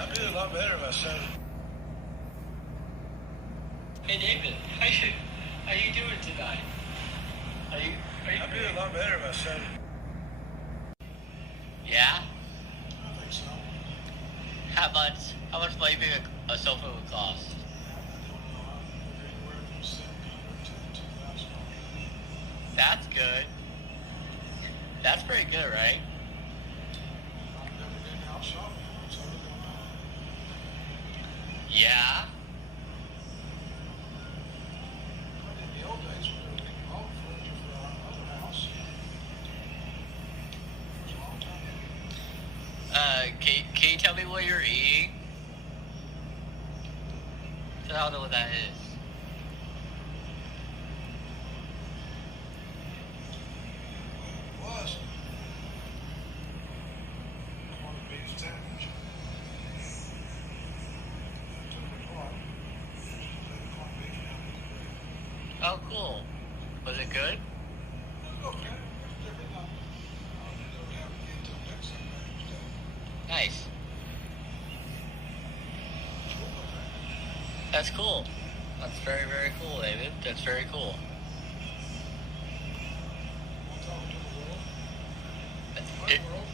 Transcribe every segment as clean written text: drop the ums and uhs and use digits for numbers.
I do a lot better if I said it. Hey David, how you doing tonight? Are you I do a lot better if I said it. Yeah? I think so. How much do you think a sofa would cost? I don't know. I'm anywhere from $700 to $2,000. That's good. That's pretty good, right? I've never been out shopping, so I don't know. Yeah. But in the old days, we were making home furniture for our other house. It was a long time ago. Can you tell me what you're eating? I don't know what that is. It was corned beef sandwich. I took it apart. Put the corned beef down. Oh, cool. Was it good? It was okay. Different than I don't have it until next Sunday. Nice. That's cool. That's very, very cool, David. That's very cool. Welcome to the world. That's My it. world.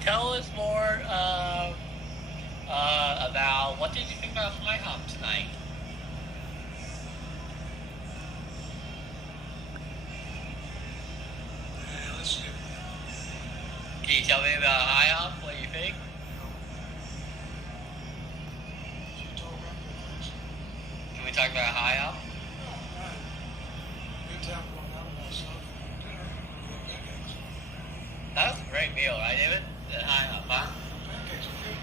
Tell us more about what did you think about IHOP tonight? Yeah, let's see. Can you tell me about IHOP? What do you think? She told me things. Can we talk about IHOP? Yeah, right. Good time going down to that stuff. Dinner. Good pancakes. That was a great meal, right, David? At IHOP, huh? Pancakes are good.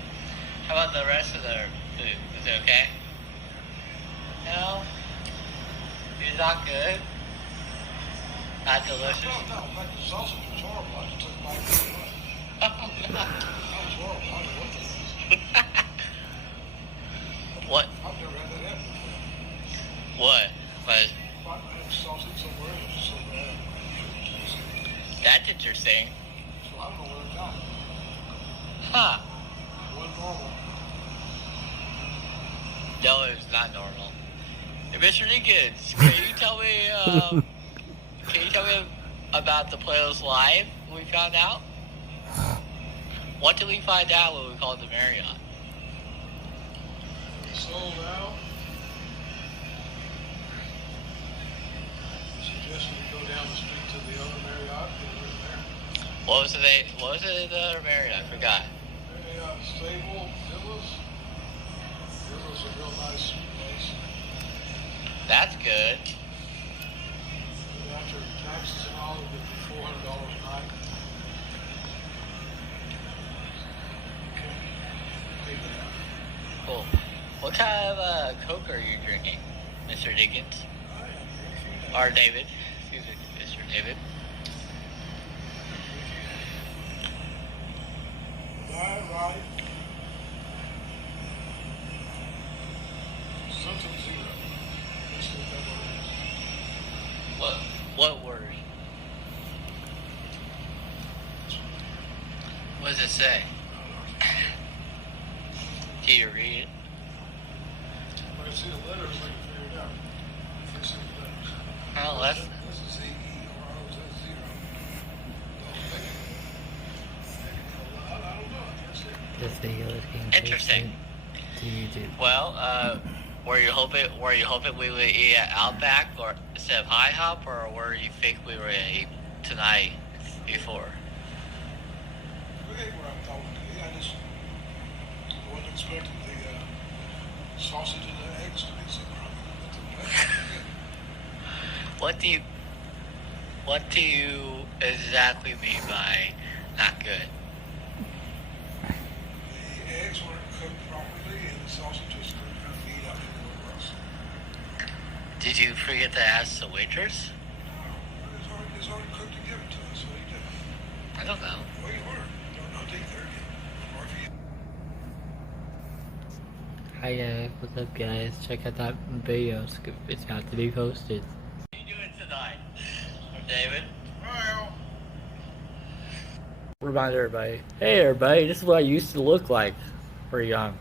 How about the rest of the food? Is it okay? No? It's not good? Not delicious? No, in fact, the sausage was horrible. I just took a bite of it. That was horrible. I don't know what that is. What? I've never had that happen before. What? But I had sausage somewhere and it was so bad. that's interesting. So I don't know where it got. Huh. It wasn't normal. No, it's not normal. Hey, Mr. Dickens, can you tell me, about the Playlist Live we found out? What did we find out when we called the Marriott? Sold out. Suggested we go down the street to the other Marriott. We went there. What was it the Marriott? I forgot. Marriott Stable Villas. Villas a real nice place. That's good. And after taxes and all, it would be $400 a night. Okay. Pay that. Cool. What kind of Coke are you drinking, Mr. Dickens? I am drinking. Or David? Excuse me, Mr. David. Diet right. Something zero. Let's see what that word is. What word? What does it say? Can you read it? When I see the letters, I can figure it out. If I see the letters. Oh, that's This is Z-E-R-O, that's zero. I don't know. I guess it. This video is being interesting. posted to YouTube. Well, were you hoping we would eat at Outback or instead of IHOP, or where you think we were gonna eat tonight before? We ate where I thought we could eat. I just wasn't expecting the sausage and the eggs to be so crummy. But the What do you exactly mean by not good? The eggs weren't cooked properly and the sausage was kind of meat. I think it was. Did you forget to ask the waitress? No, it was already cooked and given to us. What do you do? I don't know. Well, you weren't. Don't know till you're there. Or if you Hi guys, what's up guys? Check out that video, it's about to be posted. What are you doing tonight, David? Well, Remind everybody. Hey everybody, this is what I used to look like. Pretty young.